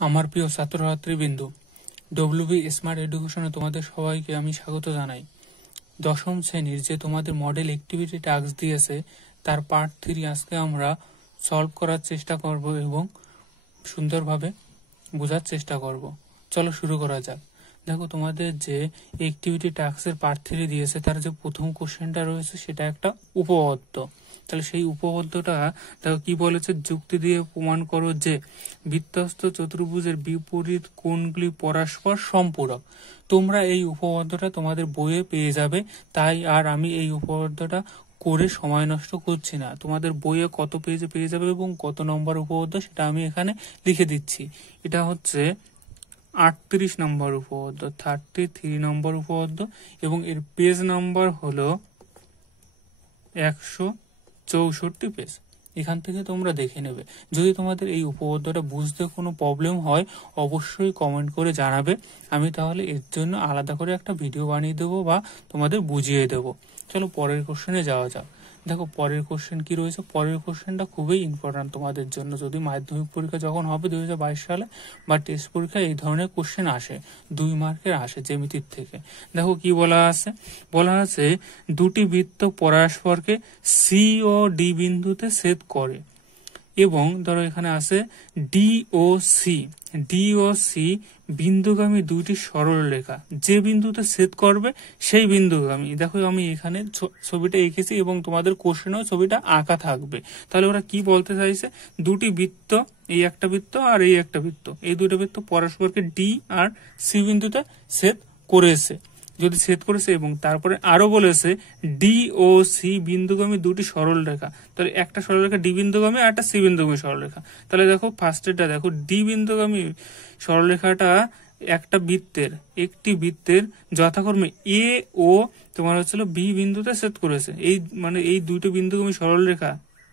আমার প্রিয় ছাত্রছাত্রীবৃন্দ, WB smart এডুকেশনে তোমাদের সবাইকে আমি স্বাগত জানাই। দশম শ্রেণীর যে তোমাদের মডেল অ্যাক্টিভিটি টাস্ক দিয়েছে তার পার্ট 3 আজকে আমরা সলভ করার চেষ্টা করব এবং সুন্দরভাবে বোঝার চেষ্টা করব। চলো শুরু করা যাক। দেখো, তোমাদের যে অ্যাক্টিভিটি টাস্কের পার্ট 3 দিয়েছে তার যে প্রথম কোশ্চেনটা রয়েছে সেটা একটা উপপাদ্য। তাহলে সেই উপপাদ্যটা দেখো কি বলেছে, যুক্তি দিয়ে প্রমাণ করো যে বৃত্তস্থ চতুর্ভুজের বিপরীত কোণগুলি পরস্পর সম্পূরক। তোমরা এই উপপাদ্যটা তোমাদের বইয়ে পেয়ে যাবে, তাই আর আমি এই উপপাদ্যটা করে সময় নষ্ট করছি না। তোমাদের বইয়ে কত পেজে পেয়ে যাবে এবং কত নম্বর উপপাদ্য সেটা আমি এখানে লিখে দিচ্ছি। এটা হচ্ছে 38 নম্বর উপপাদ্য, 33 নম্বর উপপাদ্য এবং এর পেজ নাম্বার হলো 164 পেজ। এখান থেকে তোমরা দেখে নেবে। যদি তোমাদের এই উপপাদ্যটা বুঝতে কোনো প্রবলেম হয় অবশ্যই কমেন্ট করে জানাবে, আমি তাহলে এর জন্য আলাদা করে একটা ভিডিও বানিয়ে দেবো বা তোমাদের বুঝিয়ে দেবো। চলো পরের কোশ্চেনে যাওয়া যাক। দেখো পরের কোশ্চেন কি রয়েছে। পরের কোশ্চেনটা খুবই ইম্পর্টেন্ট তোমাদের জন্য। যদি মাধ্যমিক পরীক্ষা যখন হবে 2022 সালে বা টেস্ট পরীক্ষায় এই ধরনের কোশ্চেন আসে, 2 মার্কের আসে জ্যামিতির থেকে। দেখো কি বলা আছে দুটি বৃত্ত পরস্পরকে সি ও ডি বিন্দুতে ছেদ করে এবং ধরো এখানে আছে ডি ও সি বিন্দুগামী দুইটি সরল রেখা, যে বিন্দুতে ছেদ করবে সেই বিন্দুগামী। দেখো আমি এখানে ছবিটা এঁকেছি এবং তোমাদের কোশ্চেনেও ছবিটা আঁকা থাকবে। তাহলে ওরা কি বলতে চাইছে, দুটি বৃত্ত, এই একটা বৃত্ত আর এই একটা বৃত্ত, এই দুটো বৃত্ত পরস্পরকে ডি আর সি বিন্দুতে ছেদ করেছে, যদি ছেদ করেছে এবং তারপরে আরো বলেছে ডি ও সি বিন্দুগামী দুটি সরল রেখা। তাহলে একটা সরল রেখা ডি বিন্দুগামী আর একটা সি বিন্দুগামী সরল রেখা। তাহলে দেখো ফার্স্টেরটা দেখো, ডি বিন্দুগামী সরল রেখাটা একটি বৃত্তের যথাক্রমে এ ও তোমার হচ্ছিল বি বিন্দুতে ছেদ করেছে। এই মানে এই দুটো বিন্দুগামী সরল রেখা,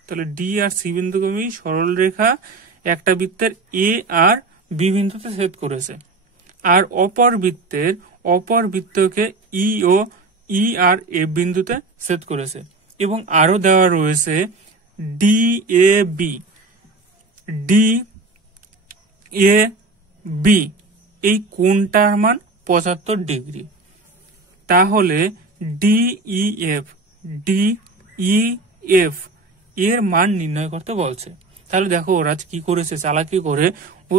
তাহলে ডি আর সি বিন্দুগামী সরল রেখা একটা বৃত্তের এ আর বি বিন্দুতে ছেদ করেছে। আর অপর বৃত্তকে ই আর এফ বিন্দুতে ছেদ করেছে। এবং আরো দেওয়া রয়েছে ডি এ বি এই কোণটার মান 75 ডিগ্রি। তাহলে ডিইএফ এর মান নির্ণয় করতে বলছে। তাহলে দেখো ওরা কি করেছে, চালাকি করে ও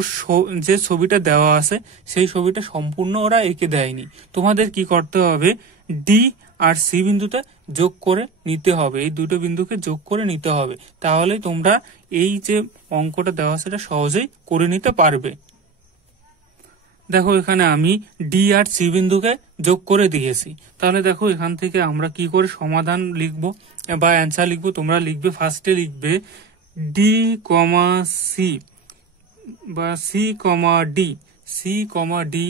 যে ছবিটা দেওয়া আছে সেই ছবিটা সম্পূর্ণ ওরা এঁকে দেয়নি। তোমাদের কি করতে হবে, ডি আর সি বিন্দুতে যোগ করে নিতে হবে, এই দুটো বিন্দুকে যোগ করে নিতে হবে। তাহলে তোমরা এই যে অঙ্কটা দেওয়া সেটা সহজেই করে নিতে পারবে। দেখো এখানে আমি ডি আর সি বিন্দুকে যোগ করে দিয়েছি। তাহলে দেখো এখান থেকে আমরা কি করে সমাধান লিখবো বা অ্যান্সার লিখবো। তোমরা লিখবে, ফার্স্টে লিখবে ডি কমা সি বা সি কমা ডি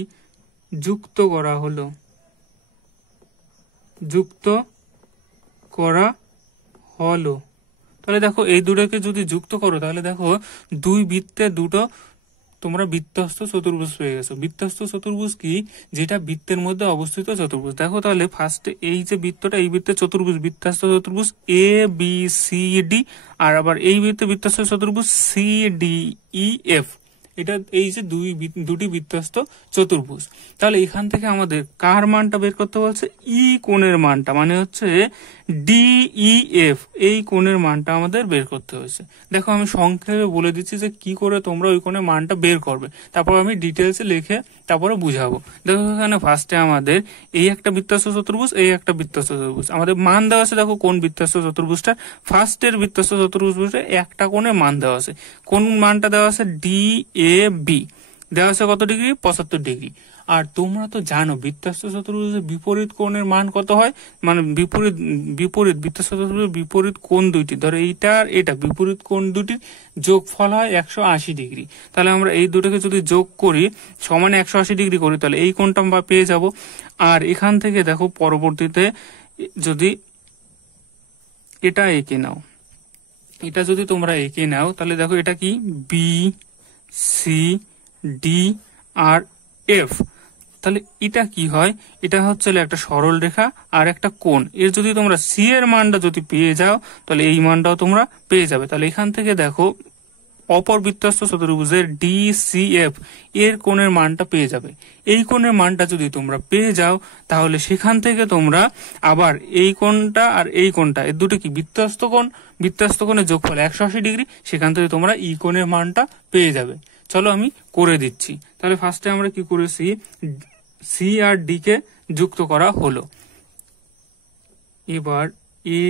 যুক্ত করা হলো, তাহলে দেখো এই দুটোকে যদি যুক্ত করো তাহলে দেখো দুই বৃত্তে দুটো তোমরা বৃত্তস্থ চতুর্ভুজ পেয়ে গেছো। বৃত্তস্থ চতুর্ভুজ কি, যেটা বৃত্তের মধ্যে অবস্থিত চতুর্ভুজ। দেখো তাহলে ফার্স্টে এই যে বৃত্তটা, এই বৃত্তের চতুর্ভুজ বৃত্তস্থ চতুর্ভুজ এ বি সি ডি, আর আবার এই বৃত্তস্থ চতুর্ভুজ সি ডি ই এফ। এটা এই যে দুটি বৃত্তস্থ চতুর্ভুজ। তাহলে এখান থেকে আমাদের কার মানটা বের করতে বলছে, ই কোণের মানটা, মানে হচ্ছে ডিইএফ এই কোণের মানটা আমাদের বের করতে হয়েছে। দেখো আমি সংক্ষেপে বলে দিচ্ছি যে কি করে তোমরা ওই কোণের মানটা বের করবে, তারপর আমি ডিটেলসে লিখে তারপরে বুঝাবো। দেখো এখানে ফার্স্টে আমাদের এই একটা বৃত্তস্থ চতুর্ভুজ, এই একটা বৃত্তস্থ চতুর্ভুজ, আমাদের মান দেওয়া আছে। দেখো কোন বৃত্তস্থ চতুর্ভুজটা, ফার্স্টের বৃত্তস্থ চতুর্ভুজে একটা কোণের মান দেওয়া আছে। কোন মানটা দেওয়া আছে, ডি এ বি দেওয়া আছে কত ডিগ্রি, 75 ডিগ্রি। আর তোমরা তো জানো বৃত্তস্থ চতুর্ভুজের বিপরীত কোণের মান কত হয়, মানে বিপরীত বৃত্তস্থ চতুর্ভুজের বিপরীত কোণ দুইটি, ধরো এইটা আর এটা, বিপরীত কোণ দুটির যোগফল হয় 180 ডিগ্রি। তাহলে আমরা এই দুটোকে যদি যোগ করি সমানে 180 ডিগ্রি করি তাহলে এই কোণটা আমরা পেয়ে যাব। আর এখান থেকে দেখো পরবর্তীতে যদি এটা এঁকে নাও, এটা যদি তোমরা এঁকে নাও তাহলে দেখো এটা কি, বি সি ডি আর এফ। তাহলে এটা কি হয়, এটা হচ্ছে একটা সরল রেখা আর একটা কোণ। এর যদি তোমরা সি এর মানটা যদি পেয়ে যাও তাহলে এই মানটাও তোমরা পেয়ে যাবে। তাহলে এখান থেকে দেখো অপর বৃত্তস্থ চতুর্ভুজের DCF এর কোণের মানটা পেয়ে যাবে। এই কোণের মানটা যদি তোমরা পেয়ে যাও তাহলে সেখান থেকে তোমরা আবার এই কোণটা আর এই কোণটা এর দুটো কি বৃত্তস্থ কোণ, বৃত্তস্থ কোণের যোগফল 180 ডিগ্রি, সেখান থেকে তোমরা ই কোণের মানটা পেয়ে যাবে। চলো আমি করে দিচ্ছি। তাহলে ফার্স্টে আমরা কি করেছি, সি আর ডি কে যুক্ত করা হলো। এবার এ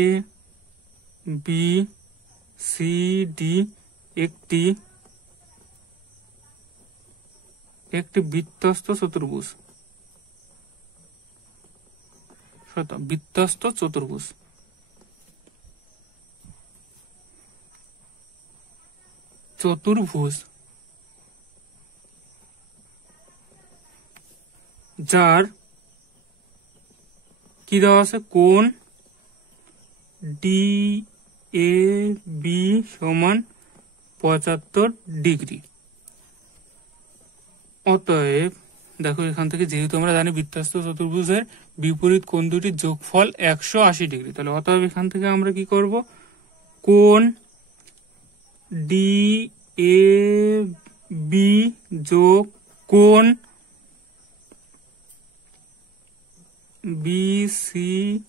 বি সি ডি একটি বৃত্তস্থ চতুর্ভুজ, বৃত্তস্থ চতুর্ভুজ। যার কি দেওয়া আছে, কোণ DAB সমান 75 ডিগ্রি। অতএব দেখো এখান থেকে যেহেতু আমরা জানি বৃত্তস্থ চতুর্ভুজের বিপরীত কোণ দুটির যোগফল 180 ডিগ্রি, তাহলে অতএব এখান থেকে আমরা কি করব, কোণ DAB যোগ কোণ BCD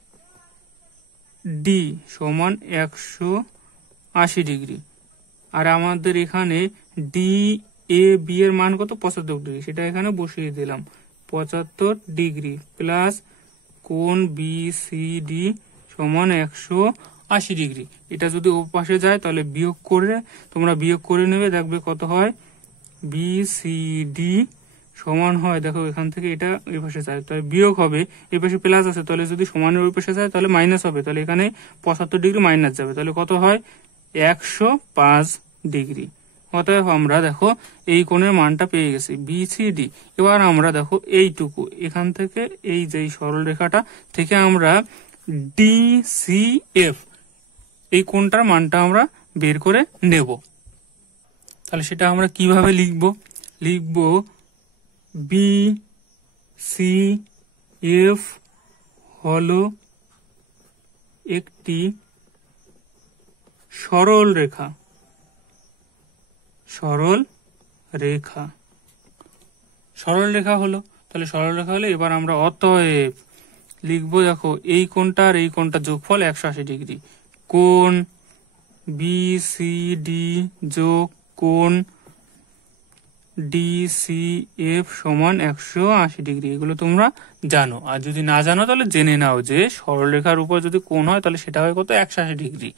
সমান 180 ডিগ্রি। আর আমাদের এখানে DAB এর মান কত, 75 ডিগ্রি, সেটা এখানে বসিয়ে দিলাম। 75 ডিগ্রি প্লাস কোণ BCD সমান 180 ডিগ্রি। এটা যদি ও পাশে যায় তাহলে তোমরা বিয়োগ করে নেবে, দেখবে কত হয়। BCD সমান হয়, দেখো এখান থেকে এটা এই পাশে যায় তাহলে বিয়োগ হবে, এই পাশে প্লাস আছে তাহলে যদি সমানের ওই পাশে যায় তাহলে মাইনাস হবে, তাহলে এখানে 75 ডিগ্রি মাইনাস যাবে, তাহলে কত হয় 105 ডিগ্রি। অতএব আমরা দেখো এই কোণের মানটা পেয়ে গেছি BCD। এবার আমরা দেখো এইটুকু এখান থেকে এই যে সরল রেখাটা থেকে আমরা DCF এই কোণটার মানটা আমরা বের করে নেব। তাহলে সেটা আমরা কিভাবে লিখব, BCF হলো একটি সরল রেখা, হলো। তাহলে সরল রেখা হলে এবার আমরা অতএব লিখবো, দেখো এই কোণটা আর এই কোণটা যোগফল 180 ডিগ্রি, কোণ BCD যোগ কোণ DCF সমান 180 ডিগ্রি। এগুলো তোমরা জানো, আর যদি না জানো তাহলে জেনে নাও যে সরলরেখার উপর যদি কোণ হয় তাহলে সেটা হয় কত, 180 ডিগ্রি।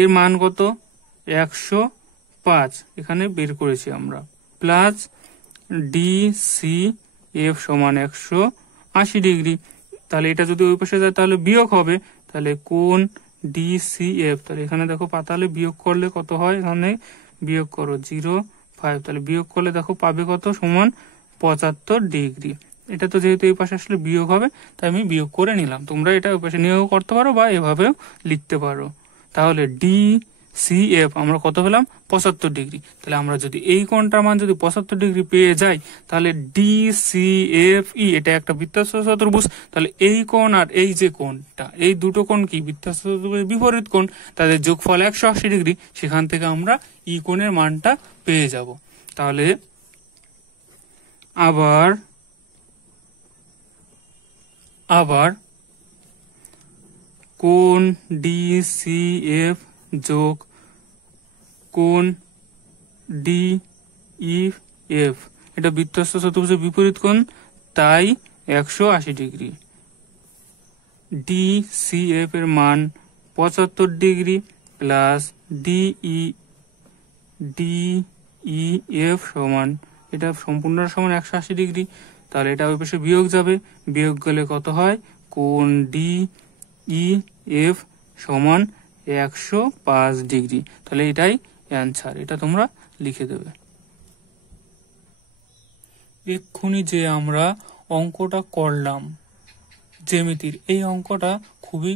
এর মান কত, 105 এখানে বের করেছি আমরা, প্লাস DCF সমান 180 ডিগ্রি। তাহলে এটা যদি ওই পাশে যায় তাহলে বিয়োগ হবে, তাহলে কোণ DCF, তাহলে এখানে দেখো পাতালে বিয়োগ করলে কত হয়, এখানে বিয়োগ করো 0.5, তাহলে বিয়োগ করলে দেখো পাবে কত, সমান 75 ডিগ্রি। এটা তো যেহেতু এই পাশে আসলে বিয়োগ হবে তাই আমি বিয়োগ করে নিলাম, তোমরা এটা ওই পাশে নিয়েও করতে পারো বা এভাবেও লিখতে পারো। তাহলে DCF আমরা কত পেলাম, 75 ডিগ্রি। তাহলে আমরা যদি এই কোণটার মান যদি 75 ডিগ্রি পেয়ে যাই তাহলে DCFE এটা একটা বৃত্তস্থ চতুর্ভুজ, তাহলে এই কোণ আর এই যে কোণটা, এই দুটো কোণ কি বৃত্তস্থ চতুর্ভুজের বিপরীত কোণ, তাদের যোগফল 180 ডিগ্রি, সেখান থেকে আমরা ই কোণের মানটা পেয়ে যাব। তাহলে আবার কোণ DCF যোগ কোণ DEF এটা বৃত্তস্থ চতুর্ভুজের বিপরীত কোণ, তাই 180 ডিগ্রি। DCF এর মান 75 ডিগ্রি প্লাস DEF সমান, এটা সম্পূর্ণ সমান 180 ডিগ্রি, তাহলে এটা ওই পাশে বিয়োগ যাবে, বিয়োগ গেলে কত হয়, কোণ DEF সমান 105 ডিগ্রি। তাহলে এটাই অ্যান্সার, এটা তোমরা লিখে দেবে। এক্ষুনি যে আমরা অঙ্কটা করলাম জ্যামিতির, এই অঙ্কটা খুবই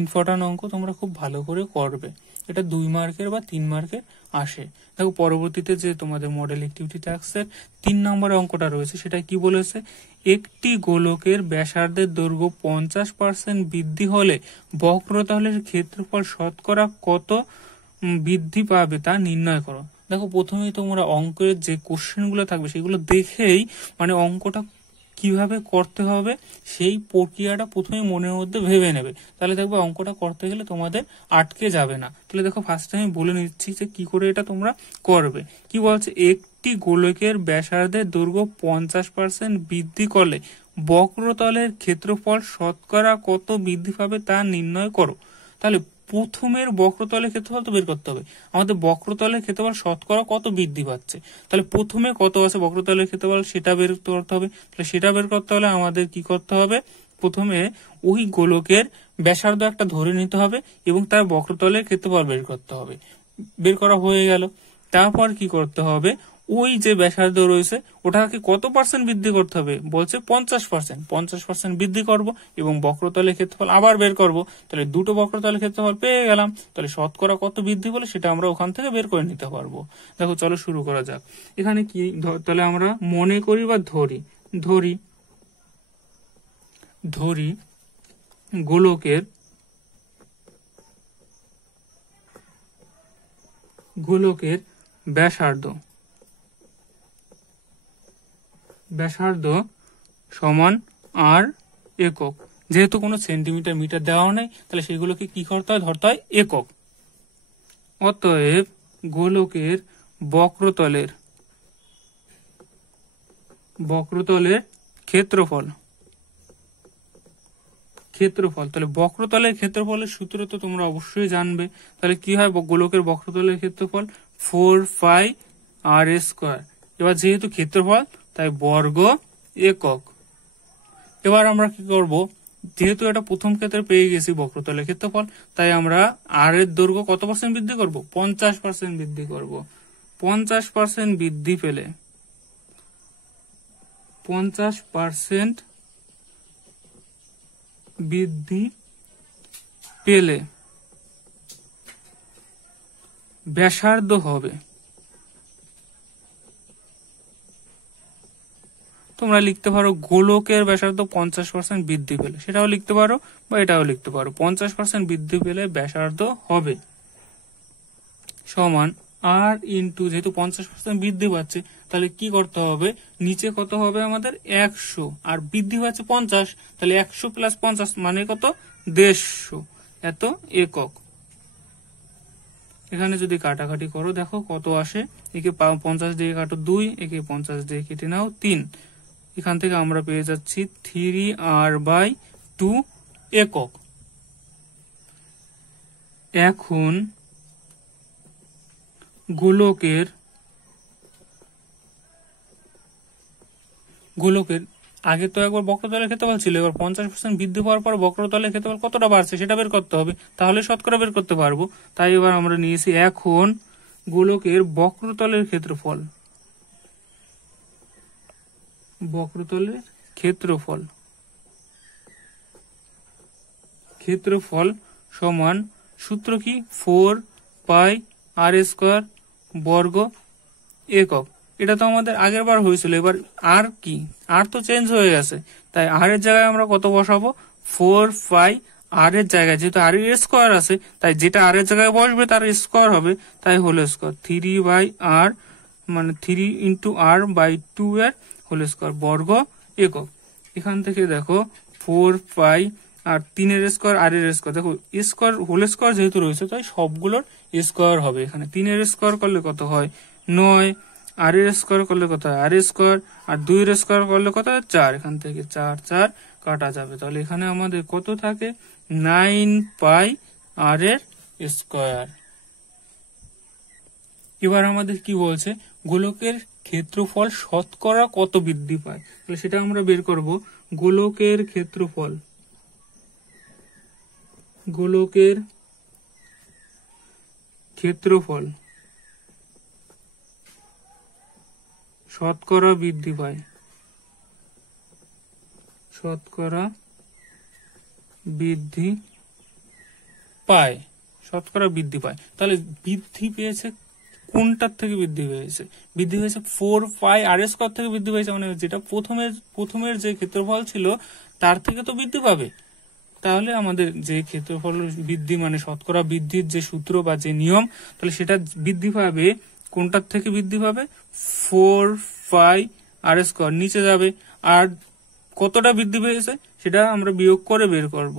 ইম্পর্টেন্ট অঙ্ক, তোমরা খুব ভালো করে করবে। এটা 2 মার্কের বা 3 মার্কের আসে। দেখো পরবর্তীতে যে তোমাদের মডেল অ্যাক্টিভিটি টাস্কের 3 নম্বরের অঙ্কটা রয়েছে সেটা কি বলেছে, একটি গোলকের ব্যাসার্ধের দৈর্ঘ্য 50% বৃদ্ধি হলে বক্রতলের ক্ষেত্রফল শতকরা কত বৃদ্ধি পাবে তা নির্ণয় করো। দেখো প্রথমেই তোমরা অঙ্কের যে কোশ্চেন গুলো থাকবে সেগুলো দেখেই মানে অঙ্কটা কিভাবে করতে হবে সেই প্রক্রিয়াটা প্রথমে মনের মধ্যে ভেবে নেবে, তাহলে দেখবে অঙ্কটা করতে গেলে তোমাদের আটকে যাবে না। তাহলে দেখো ফার্স্টে আমি বলে নিচ্ছি যে কি করে এটা তোমরা করবে। কি বলছে, একটি গোলকের ব্যাসার্ধের দৈর্ঘ্য 50% বৃদ্ধি করলে বক্রতলের ক্ষেত্রফল শতকরা কত বৃদ্ধি পাবে তা নির্ণয় করো। তাহলে প্রথমের বক্রতলের ক্ষেত্রফল তো বের করতে হবে, আমাদের বক্রতলের ক্ষেত্রফল শতকরা কত বৃদ্ধি পাচ্ছে। তাহলে প্রথমে কত আছে বক্রতলের ক্ষেত্রফল সেটা বের করতে হবে। তাহলে সেটা বের করতে হলে আমাদের কি করতে হবে, প্রথমে ওই গোলকের ব্যাসার্ধ একটা ধরে নিতে হবে এবং তার বক্রতলের ক্ষেত্রফল বের করতে হবে। বের করা হয়ে গেল, তারপর কি করতে হবে, ওই যে ব্যাসার্ধ রয়েছে ওটাকে কত পার্সেন্ট বৃদ্ধি করতে হবে, বলছে 50%। 50% বৃদ্ধি করব এবং বক্রতলের ক্ষেত্রফল আবার বের করব। তাহলে দুটো বক্রতলের ক্ষেত্রফল পেয়ে গেলাম। তাহলে শতকরা কত বৃদ্ধি বলে সেটা আমরা ওখান থেকে বের করে নিতে পারবো। দেখো চলো শুরু করা যাক। এখানে কি তাহলে আমরা মনে করি বা ধরি ধরি ধরি গোলকের ব্যাসার্ধ সমান আর একক। যেহেতু কোনো সেন্টিমিটার মিটার দেওয়া নেই তাহলে সেগুলোকে কি করতে হয়, ধরতে হয় একক। অতএব গোলকের বক্রতলের ক্ষেত্রফল তাহলে বক্রতলের ক্ষেত্রফলের সূত্র তো তোমরা অবশ্যই জানবে। তাহলে কি হয়, গোলকের বক্রতলের ক্ষেত্রফল 4πr²। এবার যেহেতু ক্ষেত্রফল তাই বর্গ একক। এবার আমরা কি করব, যেহেতু এটা প্রথম ক্ষেত্রে পেয়ে গেছি বক্রতলের ক্ষেত্রফল, তাই আমরা আর এর দৈর্ঘ্য কত পার্সেন্ট বৃদ্ধি করব, 50% বৃদ্ধি করব। 50% বৃদ্ধি পেলে 50% বৃদ্ধি পেলে ব্যাসার্ধ হবে, তোমরা লিখতে পারো গোলকের ব্যাসার্ধ 50% বৃদ্ধি পেলে, সেটাও লিখতে পারো বা এটাও লিখতে পারো। 50% বৃদ্ধি পেলে ব্যাসার্ধ হবে সমান আর ইন্টু, যেহেতু 50% বৃদ্ধি পাচ্ছে তাহলে কি করতে হবে, নিচে কত হবে আমাদের 100 আর বৃদ্ধি পাচ্ছে 50, তাহলে 100 প্লাস 50 মানে কত 150 এত একক। এখানে যদি কাটাকাটি করো দেখো কত আসে, একে 50 দিয়ে কাটো 2, একে 50 দিয়ে কেটে নাও 3, এখান থেকে আমরা পেয়ে যাচ্ছি 3r/2 একক। এখন গোলকের আগে তো একবার বক্রতলের ক্ষেত্রফল ছিল, এবার 50% বৃদ্ধি পাওয়ার পর বক্রতলের ক্ষেত্রফল কতটা বাড়ছে সেটা বের করতে হবে, তাহলে শতকরা বের করতে পারবো। তাই এবার আমরা নিয়েছি এখন গোলকের বক্রতলের ক্ষেত্রফল সমান সূত্র কি, 4πr² বর্গ একক। এটা তো আমাদের আগের বার হয়েছিল, এবার আর কি, আর তো চেঞ্জ হয়ে গেছে, তাই আর এর জায়গায় আমরা কত বসাবো, 4π আর এর জায়গায়, যেহেতু আর এর স্কোয়ার আছে তাই যেটা আর এর জায়গায় বসবে তার স্কোয়ার হবে, তাই হোল স্কোয়ার 3/r মানে 3 × r/2 এর হোল স্কোয়ার বর্গ একক। এখান থেকে দেখো 4π আর 3 এর স্কোয়ার আর এর স্কোয়ার, দেখো স্কোয়ার হোল স্কোয়ার যেহেতু রয়েছে তাই সবগুলোর স্কোয়ার হবে। এখানে 3 এর স্কোয়ার করলে কত হয় 9, আর এর স্কোয়ার করলে কত হয় আর স্কোয়ার, আর 2 এর স্কোয়ার করলে কত হয় 4, এখান থেকে 4 কাটা যাবে। তাহলে এখানে আমাদের কত থাকে 9π আর এর স্কোয়ার। এবার আমাদের কি বলছে, গোলকের ক্ষেত্রফল শতকরা কত বৃদ্ধি পায়, তাহলে সেটা আমরা বের করব। গোলকের ক্ষেত্রফল শতকরা বৃদ্ধি পায়, শতকরা বৃদ্ধি পায়। তাহলে বৃদ্ধি পেয়েছে কোনটার থেকে বৃদ্ধি পেয়েছে, বৃদ্ধি হয়েছে 4πr² থেকে বৃদ্ধি পেয়েছে, মানে যেটা প্রথমের যে ক্ষেত্রফল ছিল তার থেকে তো বৃদ্ধি পাবে। তাহলে আমাদের যে ক্ষেত্রফল বৃদ্ধি মানে শতকরা বৃদ্ধির যে সূত্র বা যে নিয়ম, তাহলে সেটা বৃদ্ধি পাবে কোনটার থেকে বৃদ্ধি পাবে, 4πr², নিচে যাবে। আর কতটা বৃদ্ধি পেয়েছে সেটা আমরা বিয়োগ করে বের করব,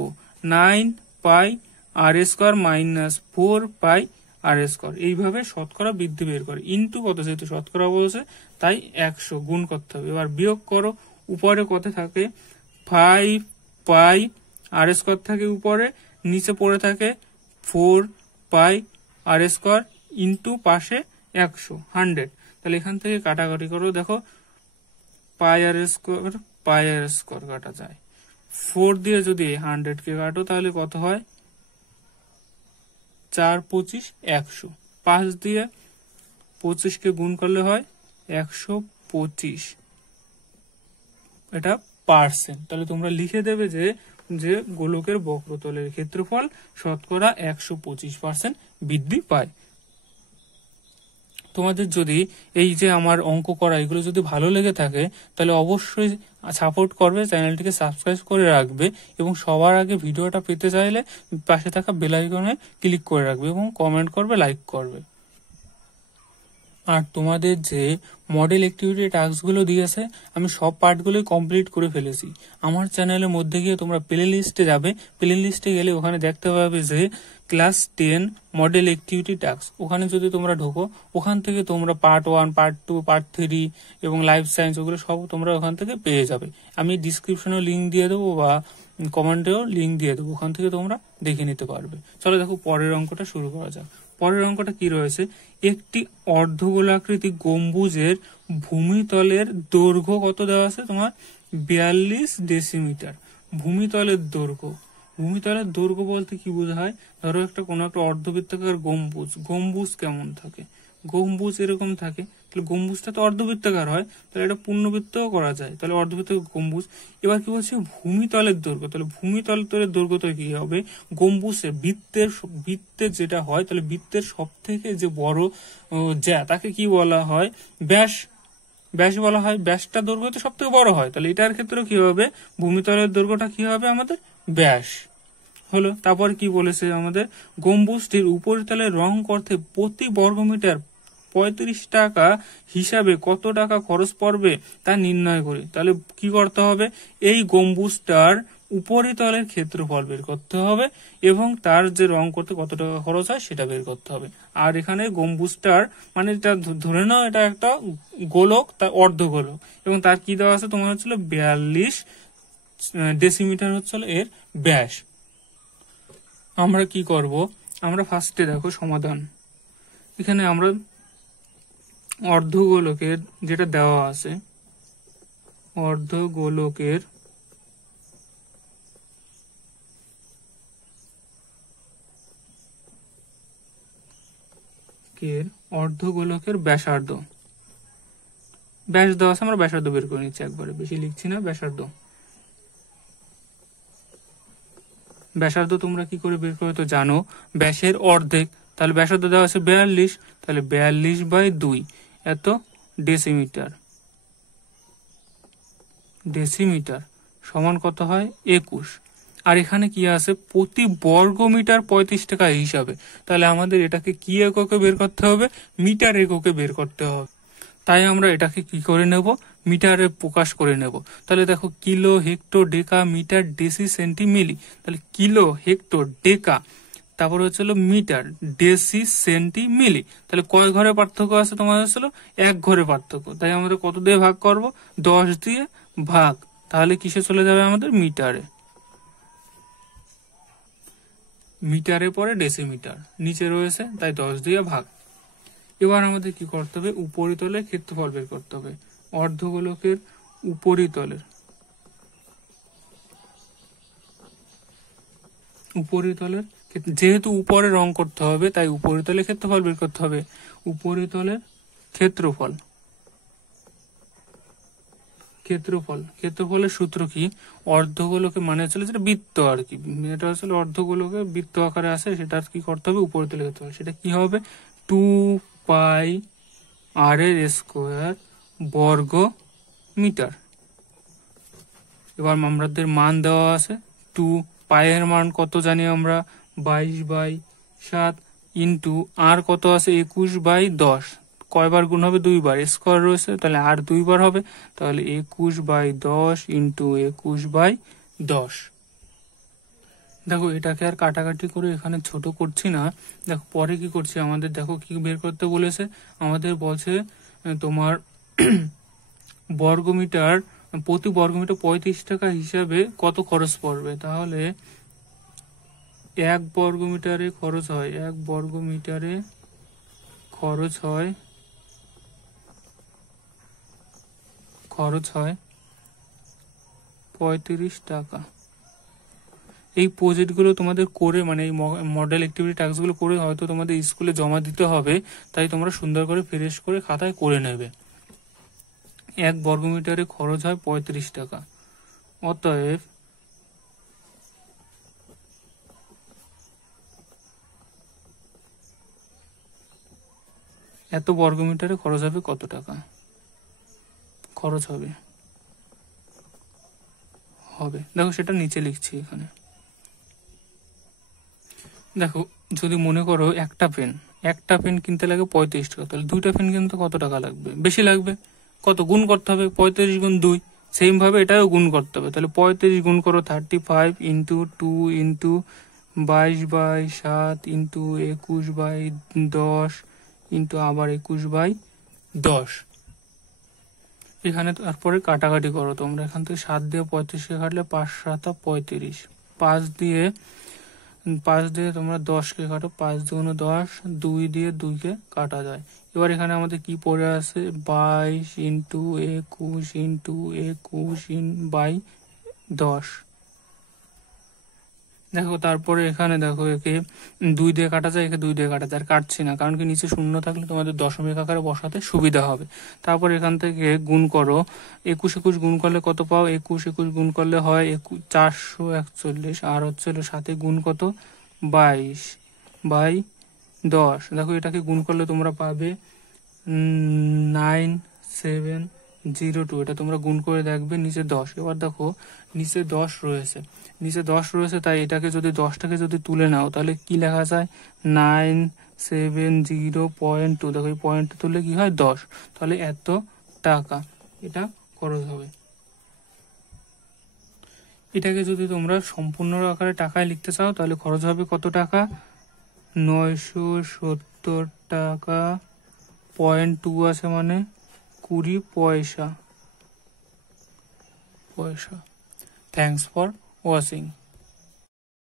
9πr² মাইনাস 4πr²। এইভাবে শতকরা বৃদ্ধি বের করে, ইন্টু কত, যেহেতু শতকরা বলছে তাই 100 গুণ করতে হবে। এবার বিয়োগ করো, উপরে কত থাকে, 5πr² থাকে উপরে, নিচে পড়ে থাকে 4πr² ইন্টু পাশে 100, তাহলে এখান থেকে কাটাকাটি করো, দেখো πr² কাটা যায়, 4 দিয়ে যদি 100 কে কাটো তাহলে কত হয়, 4 25 100, 5 দিয়ে 25 কে গুণ করলে হয় 125, এটা পার্সেন্ট। তাহলে তোমরা লিখে দেবে যে যে গোলকের বক্রতলের ক্ষেত্রফল শতকরা 125% বৃদ্ধি পায়। তোমাদের যদি এই যে আমার অঙ্ক করা এগুলো যদি ভালো লেগে থাকে তাহলে অবশ্যই সাপোর্ট করবে, চ্যানেলটিকে সাবস্ক্রাইব করে রাখবে এবং সবার আগে ভিডিওটা পেতে চাইলে পাশে থাকা বেল আইকনে ক্লিক করে রাখবে এবং কমেন্ট করবে, লাইক করবে। আর তোমাদের যে মডেল অ্যাক্টিভিটি টাস্কগুলো দিয়েছে আমি সব পার্টগুলোই কমপ্লিট করে ফেলেছি। আমার চ্যানেলের মধ্যে গিয়ে তোমরা প্লে লিস্টে যাবে, প্লে লিস্টে গেলে ওখানে দেখতে পাবে যে ক্লাস 10 মডেল অ্যাক্টিভিটি টাস্ক, ওখানে যদি তোমরা ঢোকো ওখান থেকে তোমরা পার্ট 1, পার্ট 2, পার্ট 3 এবং লাইফ সায়েন্স ওগুলো সব তোমরা ওখান থেকে পেয়ে যাবে। আমি ডিসক্রিপশনেও লিঙ্ক দিয়ে দেবো বা কমেন্টেও লিঙ্ক দিয়ে দেবো, ওখান থেকে তোমরা দেখে নিতে পারবে। চলো দেখো পরের অঙ্কটা শুরু করা যাক। পরের অঙ্কটা কি রয়েছে, একটি অর্ধগোলাকৃতি গম্বুজের ভূমিতলের দৈর্ঘ্য কত দেওয়া আছে তোমার, 42 ডেসিমিটার। ভূমিতলের দৈর্ঘ্য, ভূমিতলের দৈর্ঘ্য বলতে কি বোঝায়, ধরো একটা কোনো একটা অর্ধবৃত্তাকার গম্বুজ, গম্বুজ কেমন থাকে, গম্বুজ এরকম থাকে, তাহলে গম্বুজটা তো অর্ধবৃত্তাকার হয়, তাহলে এটা পূর্ণবৃত্তও করা যায়, তাহলে অর্ধবৃত্তাকার গম্বুজ। এবার কি বলছে, ভূমিতলের দৈর্ঘ্য, তাহলে ভূমিতলের দৈর্ঘ্য তো কি হবে, গম্বুজের বৃত্তের যেটা হয়, তাহলে বৃত্তের সব থেকে যে বড় যা তাকে কি বলা হয়, ব্যাস, ব্যাস বলা হয়। ব্যাসটা দৈর্ঘ্য তো সব থেকে বড় হয়, তাহলে এটার ক্ষেত্রে কি হবে, ভূমিতলের দৈর্ঘ্যটা কি হবে আমাদের, ব্যাস হলো। তারপর কি বলেছে আমাদের, গম্বুজটির উপরিতলে রং করতে প্রতি বর্গমিটার 35 টাকা হিসাবে কত টাকা খরচ পড়বে তা নির্ণয় করি। তাহলে কি করতে হবে, এই গম্বুজটার উপরিতলের ক্ষেত্রফল বের করতে হবে এবং তার যে রং করতে কত টাকা খরচ হয় সেটা বের করতে হবে। আর এখানে গম্বুজটার মানে এটা ধরে নাও এটা একটা গোলক, তার অর্ধগোলক, এবং তার কি দেওয়া আছে তোমার হচ্ছিল 42 ডেসিমিটার হচ্ছিল এর ব্যাস। আমরা কি করব, আমরা ফার্স্টে দেখো সমাধান, এখানে আমরা অর্ধগোলকের যেটা দেওয়া আছে, অর্ধগোলকের অর্ধগোলকের ব্যাসার্ধ, ব্যাস দেওয়া আছে, আমরা ব্যাসার্ধ বের করে নিচ্ছি, একবারে বেশি লিখছি না। ব্যাসার্ধ তোমরা কি করে বের করে তো জানো, ব্যাসের অর্ধেক, তাহলে ব্যাসার্ধ দেওয়া আছে 42, তাহলে 42/2 এত ডেসিমিটার, ডেসিমিটার সমান কত হয় 21। আর এখানে কি আছে, প্রতি বর্গমিটার 35 টাকা হিসাবে, তাহলে আমাদের এটাকে কি এককে বের করতে হবে, মিটার এককে বের করতে হবে। তাই আমরা এটাকে কি করে নেব, মিটারে প্রকাশ করে নেব। তাহলে দেখো কিলো, হেক্টর, ডেকা, মিটার, ডেসি, সেন্টি, মিলি, তাহলে কিলো, হেক্টর, ডেকা, তারপর হচ্ছিল মিটার, ডেসি, সেন্টি, মিলি, তাহলে কয় ঘরে পার্থক্য আছে তোমাদের ছিল, 1 ঘরে পার্থক্য। তাই আমাদের কত দিয়ে ভাগ করব, 10 দিয়ে ভাগ, তাহলে কিসে চলে যাবে আমাদের, মিটারে। মিটারে পরে ডেসিমিটার নিচে রয়েছে, তাই 10 দিয়ে ভাগ। এবার আমাদের কি করতে হবে, উপরিতলের ক্ষেত্রফল বের করতে হবে, অর্ধগোলকের উপরিতলের যেহেতু উপরে রং করতে হবে তাই উপরিতলের ক্ষেত্রফল বের করতে হবে। উপরিতলের ক্ষেত্রফলের সূত্র কি, অর্ধগোলকে মানে হচ্ছে যেটা বৃত্ত আর কি, এটা হচ্ছে অর্ধগোলকে বৃত্ত আকারে আছে, সেটা কি করতে হবে, উপরিতলের ক্ষেত্রফল, সেটা কি হবে 2πr² বর্গ মিটার। এবার আমাদের মান দেওয়া আছে 2 পায়ের মান কত জানি আমরা 22/7 ইন্টু আর কত আছে 21/10, কয়বার গুণ হবে 2 বার, স্কোয়ার রয়েছে তাহলে আর 2 বার হবে, তাহলে 21/10 ইন্টু 21/10। দেখো এটাকে আর কাটাকাটি করে এখানে ছোট করছি না, দেখো পরে কি করছি, আমাদের দেখো কি বের করতে বলেছে, আমাদের বলছে তোমার বর্গমিটার প্রতি বর্গমিটার 35 টাকা হিসাবে কত খরচ পড়বে। তাহলে 1 বর্গমিটারে খরচ হয়, 1 বর্গমিটারে খরচ হয় 35 টাকা। এই প্রজেক্টগুলো তোমাদের করে মানে এই মডেল অ্যাক্টিভিটি টাস্কগুলো করে হয়তো তোমাদের স্কুলে জমা দিতে হবে, তাই তোমরা সুন্দর করে ফ্রেশ করে খাতায় করে নেবে। 1 বর্গমিটারে খরচ হয় 35 টাকা, অতএব এত বর্গমিটারে খরচ হবে কত টাকা খরচ হবে। দেখো সেটা নিচে লিখছি এখানে। দেখো যদি মনে করো একটা পেন কিনতে লাগে 35 টাকা, তাহলে 2টা পেন কিনতে কত টাকা লাগবে, বেশি লাগবে, কত গুণ করতে হবে 35 গুণ 2, সেম ভাবে এটাও গুণ করতে হবে, তাহলে 35 গুণ করো 35 ইন্টু 2 ইন্টু 22/7 ইন্টু 21/10 ইন্টু আবার 21/10। এখানে তারপরে কাটাকাটি করো তোমরা, এখান থেকে 7 দিয়ে 35কে কাটলে 5 7 35, 5 দিয়ে তোমরা 10কে কাটো, 5 2 10, 2 দিয়ে 2কে কাটা যায়। এবার এখানে আমাদের কি পড়ে আছে 22 ইন্টু 21 ইন্টু 21/10। দেখো তারপরে এখানে দেখো একে 2 দিয়ে কাটা যায়, একে 2 দিয়ে কাটা যায়, আর কাটছি না কারণ কি নিচে শূন্য থাকলে তোমাদের দশমিক আকারে বসাতে সুবিধা হবে। তারপর এখান থেকে গুণ করো, 21 21 গুণ করলে কত পাও, 21 21 গুণ করলে হয় 441, আর হচ্ছে 7 গুণ কত 22/10। দেখো এটাকে গুণ করলে তোমরা পাবে 9702, এটা তোমরা গুণ করে দেখবে নিচে 10। এবার দেখো নিচে 10 রয়েছে, তাই এটাকে যদি 10টাকে যদি তুলে নাও তাহলে কি লেখা যায় 970.2, দেখো এই পয়েন্ট তুললে কি হয় 10, তাহলে এত টাকা এটা খরচ হবে। এটাকে যদি তোমরা সম্পূর্ণ আকারে টাকায় লিখতে চাও তাহলে খরচ হবে কত টাকা 970 টাকা, 0.2 আছে মানে 20 পয়সা। Thanks for watching.